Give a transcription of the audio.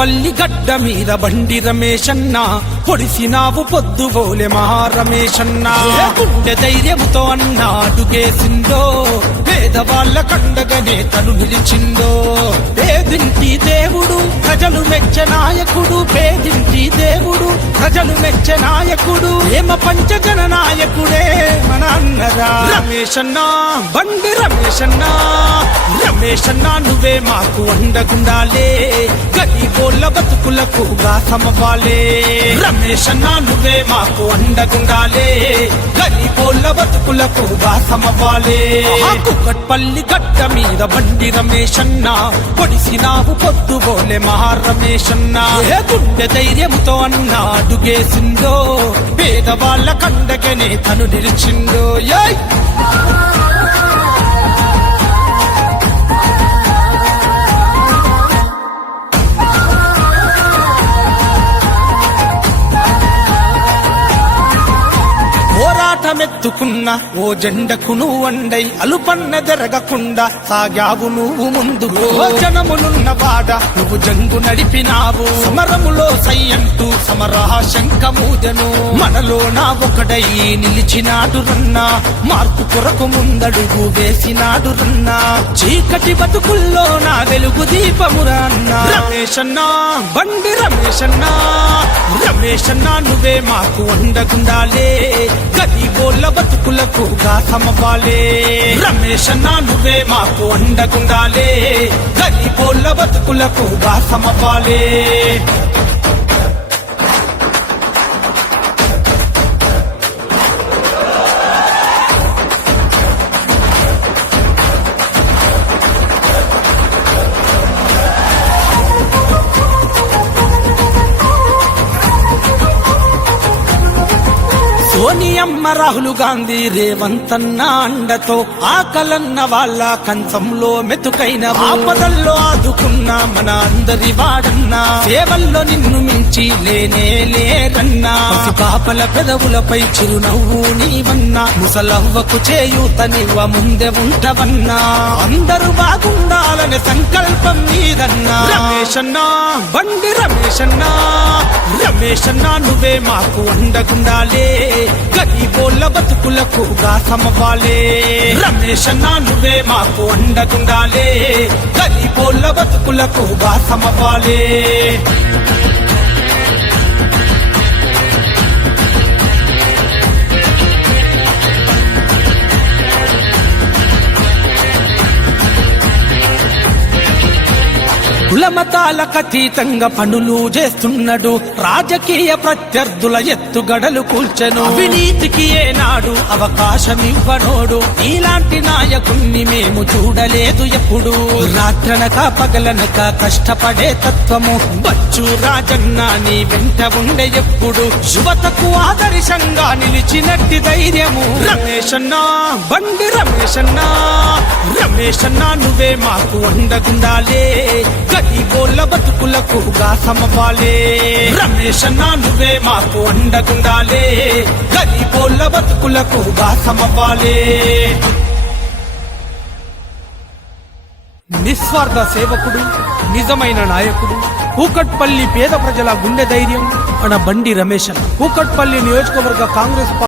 కూకట్పల్లి గడ్డ మీద బండి రమేశన్న పొడిసినావు పొద్దుగోలె మహారమేశన్న గుండె ధైర్యముతో అన్న అడుగేసిందో పేదవాళ్ల కండగనే తను నిలిచిందో పేదింటి దేవుడు ప్రజలు మెచ్చే నాయకుడు పేదింటి దేవుడు ప్రజలు మెచ్చే నాయకుడు ఏమ పంచజన నాయకుడే మన అన్నరా రమేశన్న బండి రమేశన్న రమేశన్న నువ్వే మాకు అండగుండాలే గరీబోళ్ళ బతుకులకు గాసమవ్వాలే రమేశన్న నువ్వే మాకు అండగుండాలే గరీబోళ్ళ బతుకులకు గాసమవ్వాలే కూకట్పల్లి గడ్డ మీద బండి రమేశన్న పొడిసినావు పొద్దుగోలె మహారమేశన్న గుండె ధైర్యంతో అన్న అడుగేసిందో పేదవాళ్ల కండగనే తను నిలిచిందో మెత్తుకున్న ఓ జెండకు నువ్వు అండై అలుపన్న జరగకుండా సాగావు నువ్వు ముందుకు జనములున్న వాడ నువ్వు జంగు నడిపినావు సమరములో సయ్యంటూ సమరహ శంఖమూదెను మనలో నా ఒకడై నిలిచినాడు రన్నా మార్పు కొరకు ముందడుగు వేసినాడు రన్నా చీకటి బతుకుల్లో నా వెలుగు దీపమురా అన్న రమేశన్న బండి రమేశన్న రమేశన్న నువ్వే మాకు అండగుండాలే గరీబోళ్ళ బతుకులకు గాసమవ్వాలే రమేశన్న నువ్వే మాకు అండగుండాలే గరీబోళ్ళ బతుకులకు గాసమవ్వాలే సోనియమ్మ రాహుల్ గాంధీ రేవంతన్న అండతో ఆకలన్న వాళ్ళ కంచంలో మెతుకైన ఆపదల్లో ఆదుకున్నా మన అందరి వాడన్నా సేవల్లో నిన్ను మించి లేనే లేరన్నా కాపల పెదవులపై చిరునవ్వు నీవన్నా ముసలవ్వకు చేయూతనివ్వ ముందే ఉంటవన్నా అందరూ బాగుండాలనే సంకల్పం నీదన్నా రమేశన్న బండి రమేశన్న రమేశన్న నువ్వే మాకు అండగుండాలే గరీబోళ్ళ బతుకులకు గాసమవ్వాలే రమేశన్న నువ్వే మాకు అండగుండాలే గరీబోళ్ళ బతుకులకు గాసమవ్వాలే కులమతాలకు అతీతంగా పనులు చేస్తున్నాడు రాజకీయ ప్రత్యర్థుల ఎత్తుగడలు కూల్చెను అవినీతికి ఏనాడు అవకాశం ఇవ్వనోడు ఇలాంటి నాయకుణ్ణి మేము చూడలేదు ఎప్పుడు రాత్రనక పగలనక కష్టపడే తత్వము బచ్చు రాజన్న నీ వెంట ఉండే ఎప్పుడు యువతకు ఆదర్శంగా నిలిచినట్టి ధైర్యము రమేశన్న బండి రమేశన్న రమేశన్న నువ్వే మాకు అండగుండాలే గరీబోళ్ళ బతుకులకు గాసమవ్వాలే రమేశన్న నువ్వే మాకు అండగుండాలే గరీబోళ్ళ బతుకులకు గాసమవ్వాలే నిస్వార్థ సేవకుడు నిజమైన నాయకుడు కూకట్పల్లి పేద ప్రజల గుండె ధైర్యం మన బండి రమేశన్న కూకట్పల్లి నియోజకవర్గ కాంగ్రెస్